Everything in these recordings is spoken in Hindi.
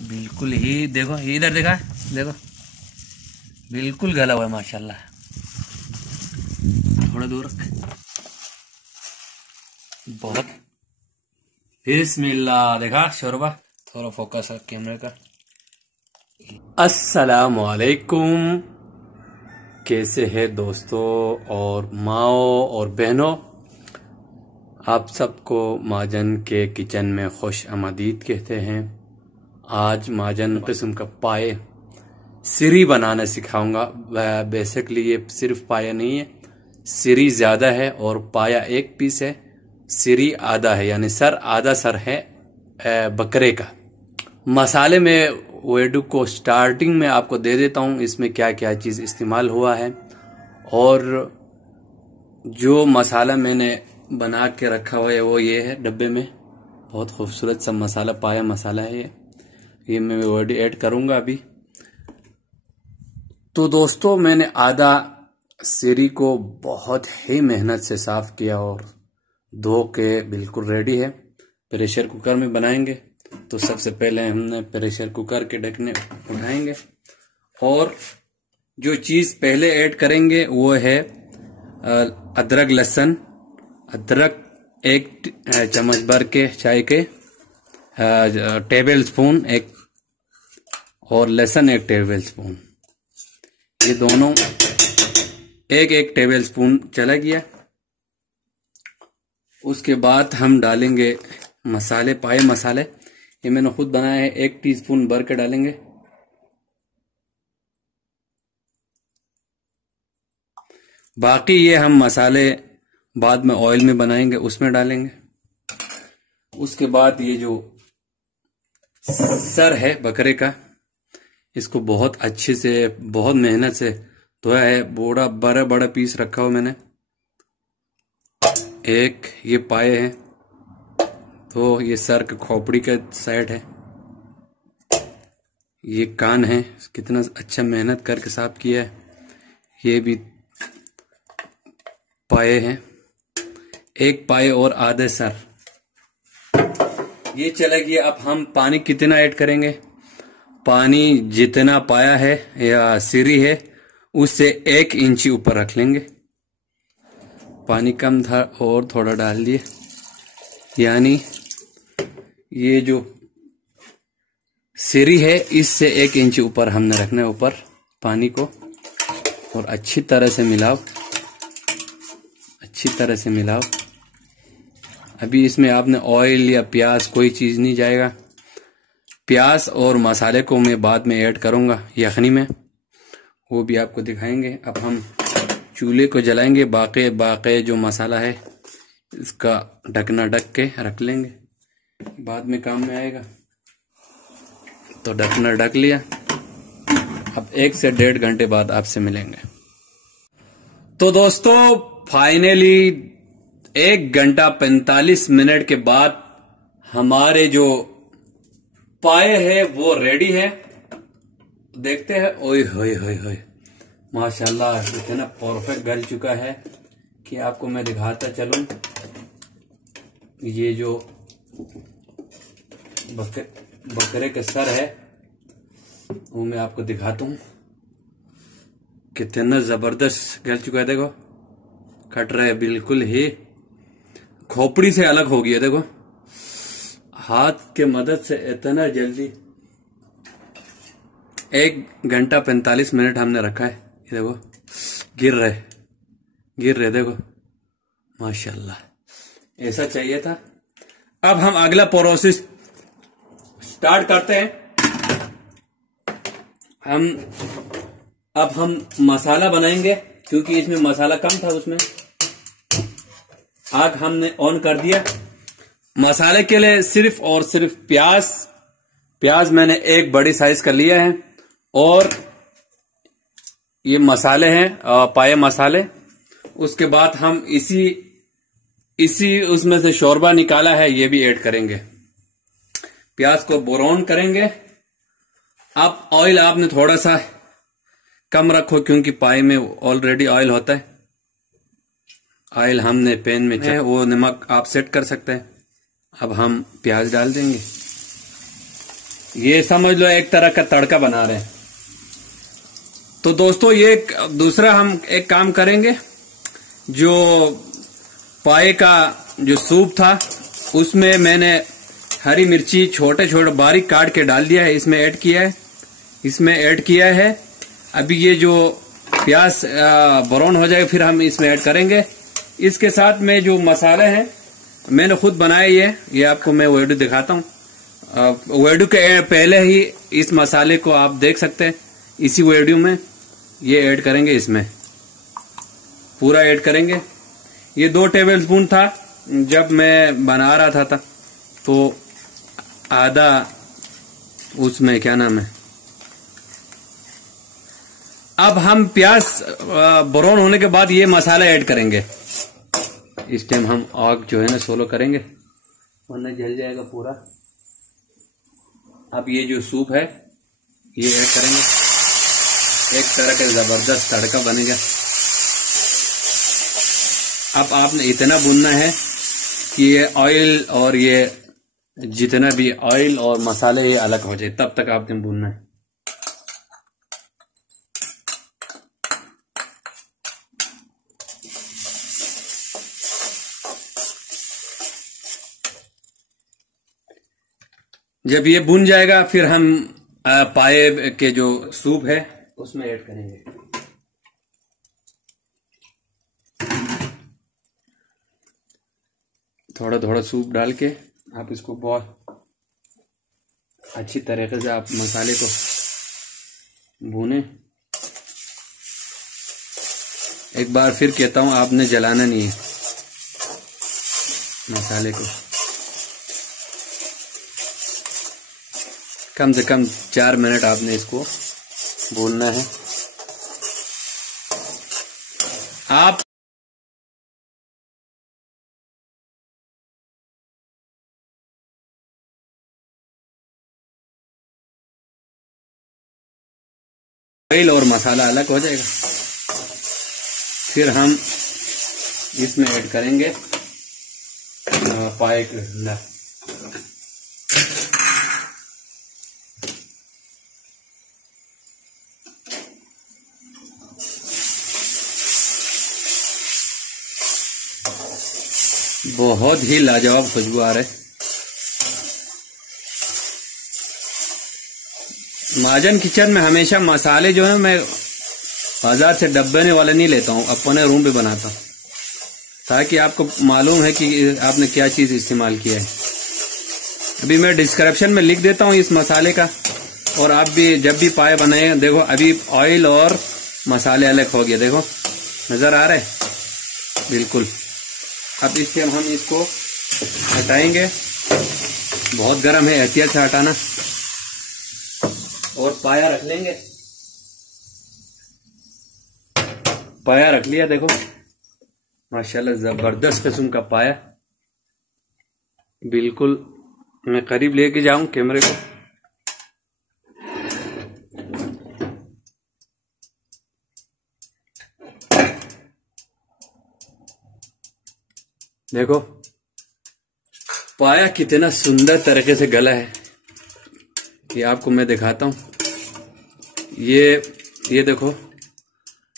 बिल्कुल ही देखो, इधर देखा, देखो बिल्कुल गला हुआ है माशाल्लाह। थोड़ा दूर रख, बहुत। बिस्मिल्लाह, देखा शोरबा, थोड़ा फोकस है कैमरे का। अस्सलाम वालेकुम, कैसे है दोस्तों और माओ और बहनों, आप सबको माजन के किचन में खुश आमदीद कहते हैं। आज माजन किस्म का पाए सिरी बनाना सिखाऊंगा। बेसिकली ये सिर्फ पाया नहीं है, सिरी ज्यादा है और पाया एक पीस है, सिरी आधा है, यानी सर आधा सर है बकरे का। मसाले में वेडू को स्टार्टिंग में आपको दे देता हूँ, इसमें क्या क्या चीज़ इस्तेमाल हुआ है। और जो मसाला मैंने बना के रखा हुआ है वो ये है डब्बे में, बहुत खूबसूरत सा मसाला, पाया मसाला है ये मैं वेडू ऐड करूँगा अभी। तो दोस्तों, मैंने आधा सिरी को बहुत ही मेहनत से साफ किया और धो के बिल्कुल रेडी है। प्रेशर कुकर में बनाएंगे, तो सबसे पहले हमने प्रेशर कुकर के ढकने उठाएंगे और जो चीज़ पहले ऐड करेंगे वो है अदरक लहसुन। अदरक एक चम्मच भर के चाय के, टेबल स्पून एक, और लहसुन एक टेबल स्पून, ये दोनों एक एक टेबल स्पून चला गया। उसके बाद हम डालेंगे मसाले, पाए मसाले, ये मैंने खुद बनाया है, 1 टीस्पून भर के डालेंगे। बाकी ये हम मसाले बाद में ऑयल में बनाएंगे, उसमें डालेंगे। उसके बाद ये जो सर है बकरे का, इसको बहुत अच्छे से, बहुत मेहनत से धोया है। बड़ा बड़ा बड़ा पीस रखा हो मैंने। एक ये पाए हैं, तो ये सर के खोपड़ी का साइड है, ये कान है, कितना अच्छा मेहनत करके साफ किया है। ये भी पाए हैं, एक पाए और आधे सर, ये चला गया। अब हम पानी कितना ऐड करेंगे? पानी जितना पाया है या सिरी है उससे 1 इंची ऊपर रख लेंगे। पानी कम था और थोड़ा डाल दिए, यानी ये जो सिरी है इससे 1 इंच ऊपर हमने रखना है ऊपर पानी को। और अच्छी तरह से मिलाओ, अच्छी तरह से मिलाओ। अभी इसमें आपने ऑयल या प्याज कोई चीज़ नहीं जाएगा। प्याज और मसाले को मैं बाद में ऐड करूँगा यखनी में, वो भी आपको दिखाएंगे। अब हम चूल्हे को जलाएंगे, बाकी जो मसाला है इसका ढकना ढक के रख लेंगे, बाद में काम में आएगा। तो ढकना ढक लिया। अब 1 से 1.5 घंटे बाद आपसे मिलेंगे। तो दोस्तों, फाइनली 1 घंटा 45 मिनट के बाद हमारे जो पाए है वो रेडी है। देखते हैं। ओए होए होए होए, माशाल्लाह इतना परफेक्ट गल चुका है कि आपको मैं दिखाता चलूं। ये जो बकरे के सर है वो मैं आपको दिखाता हूं, कितना जबरदस्त गल चुका है। देखो कट रहा है, बिल्कुल ही खोपड़ी से अलग हो गया। देखो हाथ के मदद से इतना जल्दी। 1 घंटा 45 मिनट हमने रखा है। ये देखो गिर रहे, देखो माशाल्लाह, ऐसा चाहिए था। अब हम अगला प्रोसेस स्टार्ट करते हैं। अब हम मसाला बनाएंगे, क्योंकि इसमें मसाला कम था उसमें। आग हमने ऑन कर दिया। मसाले के लिए सिर्फ और सिर्फ प्याज मैंने 1 बड़ी साइज का लिया है, और ये मसाले हैं पाए मसाले। उसके बाद हम इसी उसमें से शोरबा निकाला है, ये भी ऐड करेंगे। प्याज को ब्राउन करेंगे। अब ऑयल आपने थोड़ा सा कम रखो, क्योंकि पाए में ऑलरेडी ऑयल होता है। ऑयल हमने पैन में है, वो नमक आप सेट कर सकते हैं। अब हम प्याज डाल देंगे। ये समझ लो एक तरह का तड़का बना रहे हैं। तो दोस्तों ये दूसरा हम एक काम करेंगे, जो पाए का जो सूप था उसमें मैंने हरी मिर्ची छोटे छोटे बारीक काट के डाल दिया है, इसमें ऐड किया है। अभी ये जो प्याज ब्राउन हो जाएगा फिर हम इसमें ऐड करेंगे। इसके साथ में जो मसाले हैं मैंने खुद बनाए, ये आपको मैं वीडियो दिखाता हूँ। वीडियो के पहले ही इस मसाले को आप देख सकते हैं, इसी वीडियो में ये ऐड करेंगे, इसमें पूरा ऐड करेंगे। ये 2 टेबलस्पून था जब मैं बना रहा था तो आधा उसमें क्या नाम है। अब हम प्याज ब्राउन होने के बाद ये मसाला ऐड करेंगे। इस टाइम हम आग जो है ना सोलो करेंगे वरना जल जाएगा पूरा। अब ये जो सूप है ये ऐड करेंगे, एक तरह का जबरदस्त तड़का बनेगा। अब आपने इतना भूनना है कि ये ऑयल और ये जितना भी ऑयल और मसाले ये अलग हो जाए, तब तक आपने भूनना है। जब ये भुन जाएगा फिर हम पाए के जो सूप है उसमें ऐड करेंगे। थोड़ा थोड़ा सूप डाल के आप इसको बहुत अच्छी तरीके से आप मसाले को भूने। एक बार फिर कहता हूं, आपने जलाना नहीं है मसाले को। कम से कम 4 मिनट आपने इसको भूनना है। आप ऑयल और मसाला अलग हो जाएगा, फिर हम इसमें ऐड करेंगे पाए के अंडा। बहुत ही लाजवाब खुशबू आ रहा है। महाजन किचन में हमेशा मसाले जो है मैं बाजार से डब्बे वाले नहीं लेता हूँ, अपने रूम पे बनाता हूँ ताकि आपको मालूम है कि आपने क्या चीज इस्तेमाल किया है। अभी मैं डिस्क्रिप्शन में लिख देता हूँ इस मसाले का, और आप भी जब भी पाए बनाए देखो अभी ऑयल और मसाले अलग हो गए, देखो नजर आ रहा है बिल्कुल। अब इस टाइम हम इसको हटाएंगे, बहुत गर्म है, एहतियात से हटाना। और पाया रख लेंगे, पाया रख लिया, देखो माशाल्लाह जबरदस्त किस्म का पाया। बिल्कुल मैं करीब लेके जाऊं कैमरे को। देखो पाया कितना सुंदर तरीके से गला है, ये आपको मैं दिखाता हूं। ये देखो,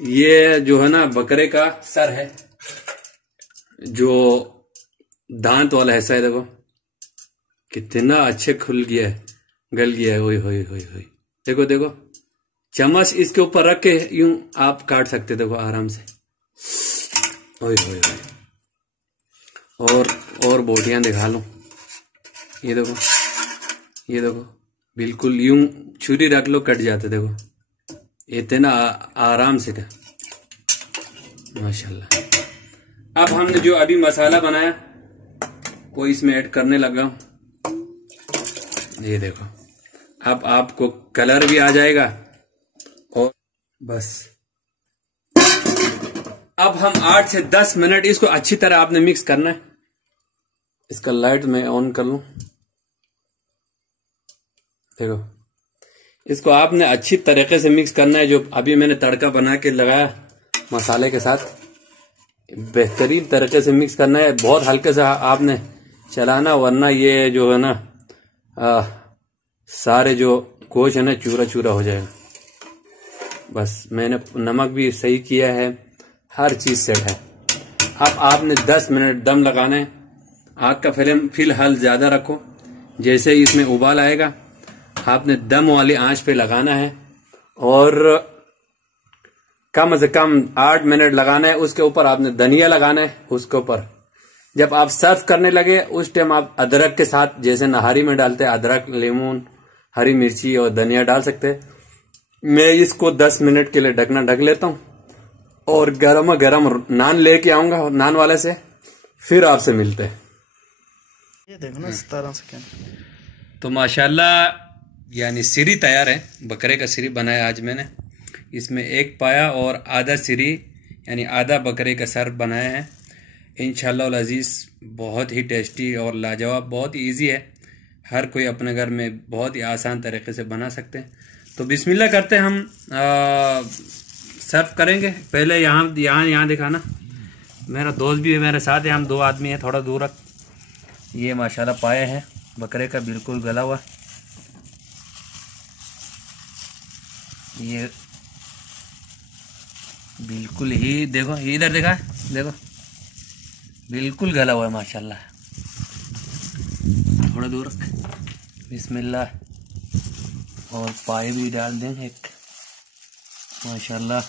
ये जो है ना बकरे का सर है, जो दांत वाला हिस्सा है, देखो कितना अच्छे खुल गया है, गल गया है। ओए होए होए होए, देखो देखो, चम्मच इसके ऊपर रख के यूं आप काट सकते, देखो आराम से। ओए होए होए, और बोटियां दिखा लो, ये देखो, ये देखो बिल्कुल यूं छुरी रख लो कट जाते, देखो इतना आराम से का, माशाल्लाह। अब हमने जो अभी मसाला बनाया वो इसमें ऐड करने लगा हूं, ये देखो। अब आपको कलर भी आ जाएगा, और बस अब हम 8 से 10 मिनट इसको अच्छी तरह आपने मिक्स करना है। इसका लाइट मैं ऑन कर लूं, देखो इसको आपने अच्छी तरीके से मिक्स करना है। जो अभी मैंने तड़का बना के लगाया मसाले के साथ, बेहतरीन तरीके से मिक्स करना है। बहुत हल्के से आपने चलाना, वरना ये जो है ना सारे जो गोश्त है ना चूरा चूरा हो जाएगा। बस मैंने नमक भी सही किया है, हर चीज सेट है। अब आपने 10 मिनट दम लगाना है। आग का फ्लेम फिलहाल ज्यादा रखो। जैसे ही इसमें उबाल आएगा आपने दम वाली आंच पे लगाना है और कम से कम 8 मिनट लगाना है। उसके ऊपर आपने धनिया लगाना है। उसके ऊपर जब आप सर्व करने लगे उस टाइम आप अदरक के साथ, जैसे नहारी में डालते हैं अदरक, लेमन, हरी मिर्ची और धनिया डाल सकते हैं। मैं इसको 10 मिनट के लिए ढकना ढक लेता हूं और गरम गरम नान लेके आऊंगा नान वाले से, फिर आपसे मिलते हैं। ये देखो ना 17 सेकंड। तो माशाल्लाह यानी सिरी तैयार है। बकरे का सिरी बनाया आज मैंने। इसमें 1 पाया और आधा सिरी यानी आधा बकरे का सर बनाया है। इंशाअल्लाह अज़ीज़ बहुत ही टेस्टी और लाजवाब, बहुत ही ईजी है। हर कोई अपने घर में बहुत ही आसान तरीके से बना सकते हैं। तो बिस्मिल्लाह करते हैं। हम सर्व करेंगे। पहले यहाँ दिखाना। मेरा दोस्त भी है मेरे साथ है, हम 2 आदमी हैं। थोड़ा दूर रख। ये माशाल्लाह पाया है बकरे का, बिल्कुल गला हुआ। ये बिल्कुल ही देखो, इधर देखा, देखो बिल्कुल गला हुआ है माशाल्लाह। थोड़ा दूर रख। बिस्मिल्लाह। और पाए भी डाल दें एक। माशाल्लाह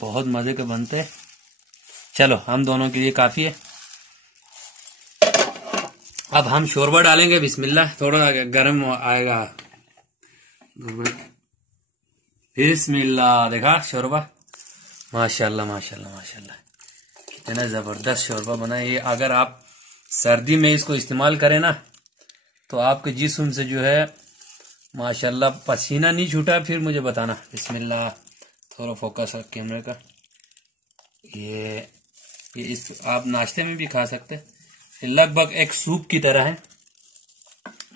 बहुत मजे के बनते हैं। चलो हम दोनों के लिए काफी है। अब हम शोरबा डालेंगे। बिस्मिल्लाह। थोड़ा गर्म आएगा। बिस्मिल्लाह। देखा शोरबा, माशाल्लाह माशाल्लाह माशाल्लाह कितना जबरदस्त शोरबा बना है ये। अगर आप सर्दी में इसको इस्तेमाल करें ना तो आपके जिस्म से जो है माशाल्लाह पसीना नहीं छूटा, फिर मुझे बताना। बिस्मिल्लाह। थोड़ा फोकस है कैमरे का। ये इस आप नाश्ते में भी खा सकते हैं। लगभग एक सूप की तरह है।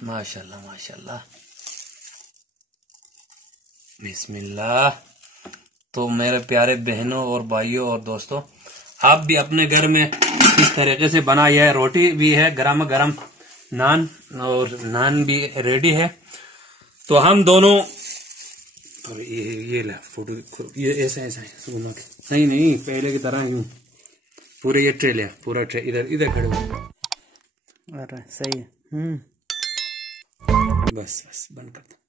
माशाल्लाह माशाल्लाह। बिस्मिल्लाह। तो मेरे प्यारे बहनों और भाइयों और दोस्तों, आप भी अपने घर में इस तरीके से बनाइए। है रोटी भी है गरम गरम, नान और नान भी रेडी है। तो हम दोनों और ये ला फोटो, ये ऐसा ऐसा है घुमा के। नहीं पहले की तरह यूं पूरे ये ट्रे लिया, पूरा ट्रे इधर खड़े हुए। अरे सही है। बस बंद कर दो।